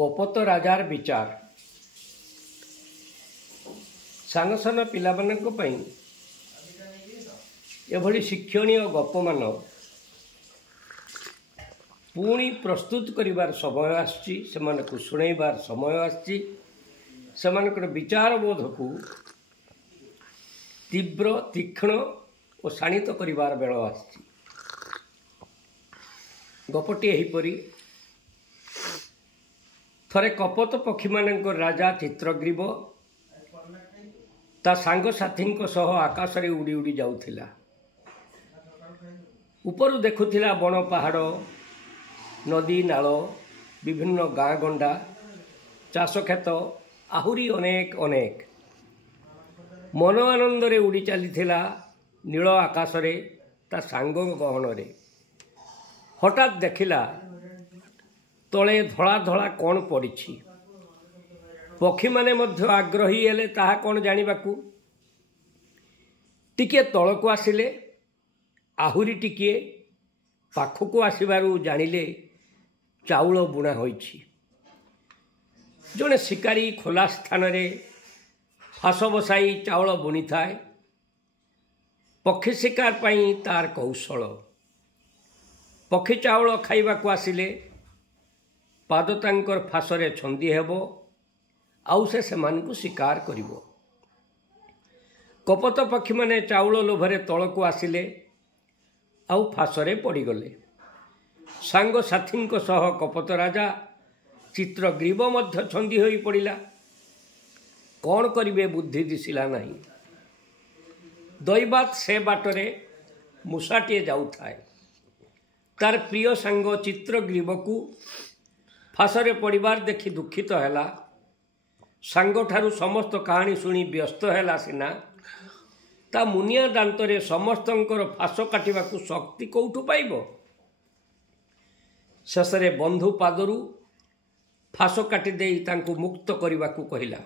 कपत राजार विचार सान सान पाई एभली शिक्षणीय गप मान पुणी प्रस्तुत करिवार समय आछि सेमानकु सुनैबार समय आछि सेमानकर विचार बोध को तीव्र तीक्ष्ण और शाणित करिवार बेल आछि। गपटी एहिपरि थरे कपत पक्षी मानकर राजा चित्रग्रीव ता सांग साथी सह आकाश रे उड़ी उड़ी जाउथिला। ऊपर देखुथिला बण पहाड़ नदी नाल विभिन्न गाँ गंडा चाष खेत आहुरी अनेक अनेक मन आनंद रे उड़ी चलीथिला नील आकाश रे ता सांग गहन रे। हठात देखिला तले धड़ा धड़ा कौन पड़ी पक्षी माने मध्य आग्रही हेले ताहा कौन जानिबाकू टिके तलको आसिले आहुरी टिके पाखको आसिबारु जानिले चाउल बुणा होइछि। जड़े शिकारी खोला स्थान रे फास बसाई चाउल बुनी थाए पक्षी शिकार पाई तार कौशल। पक्षी चाउल खाइबाकू आसिले पाद तांकर फासरे छंदी हेबो आउ से सेमानकु शिकार करिवो। कपत पक्षी माने चाउल लोभरे तलको आसिले आउ फासरे पड़ीगले। सांग साथी सह कपत राजा चित्रग्रीव मध्य छंदी होई पड़िला। कौन करिवे बुद्धि दिसिला नहीं। दैबात से बाटरे मूषाटिए जाउथाए तार प्रिय सांग चित्रग्रीव को फासरे पड़िबार देखि दुखित हैला। सांग ठारू समस्त कहानी शुणी व्यस्त हैला सिना ता मुनिया दांतरे समस्तंकर फास काटिबाकू शक्ति कौठु पाइबो। शेषरे बंधु पादरू फास काटी देई तांकू मुक्त करिबाकू कहिला।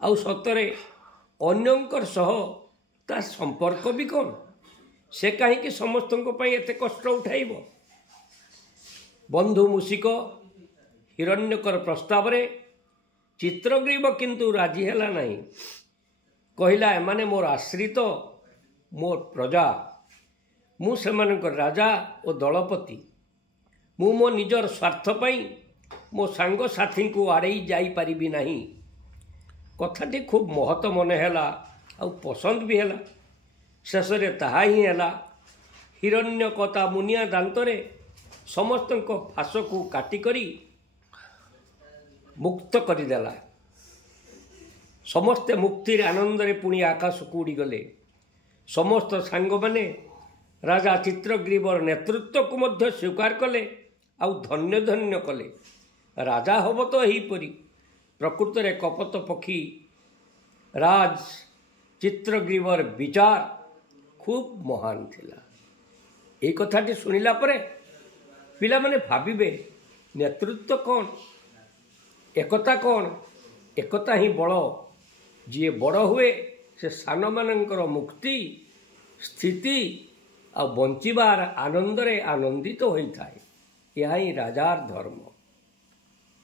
आउ सतरे अन्यंकर सह ता संपर्क भी कौन से कहीं समस्तों पर एते कष्ट उठाइब। बंधु मूषिक हिरण्यकर प्रस्ताव रे चित्रग्रीव किंतु राजी हैला नहीं। कहिला एमाने मोर आश्रित मोर प्रजा मु सेमानकर राजा और दलपति मु मो निजर स्वार्थ पाई मो सांग साथी को आड़े जाई पारिबी नहीं। कथाटी खूब महत मने हैला आ पसंद भी हैला। शेषरे ताहा ही हैला। हिरण्य कथा मुनिया दांतरे समस्त फास को काटी करी मुक्त करदेला। समस्ते मुक्तिर आनंद रे पुणी आकाश को उड़ीगले। समस्त सांग माने राजा चित्रग्रीवर नेतृत्व को मध्य स्वीकार कले आउ धन्य धन्य कले। राजा हब तो यहीपरि प्रकृत रे कपत पक्षी राज चित्रग्रीवर विचार खूब महान थिला। ए कथाटी सुनिला परे पिला माने भाबिबे नेतृत्व कौन एकता कौन। एकता ही बड़ जी बड़ हुए से सान मानकर मुक्ति स्थिति आ बंचिबार आनंद रे आनंदित होई थाए। यह ही राजार धर्म।